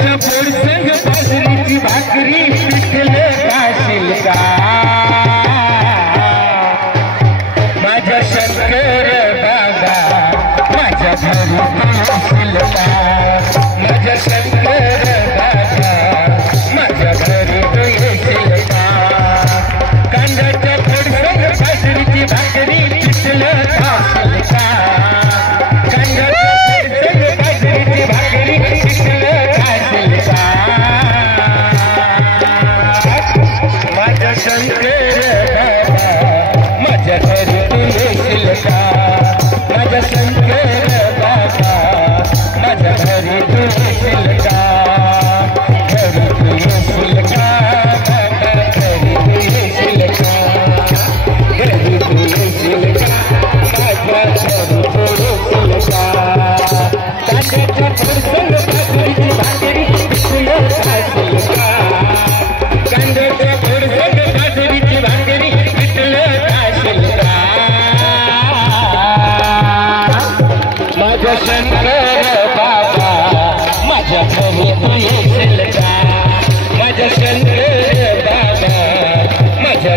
कांद्याच्या पोळसंग बाजरीची भाकरी पिठलं खाशील का माझ्या शंकर बाबा माझ्या घरी येशील का माझ्या शंकर बाबा माझ्या घरी येशील का कांद्याच्या पोळसंग बाजरीची भाकरी पिठलं खाशील का शंकर बाबा माझ्या घरी तू येशील का माझ्या शंकर बाबा माझ्या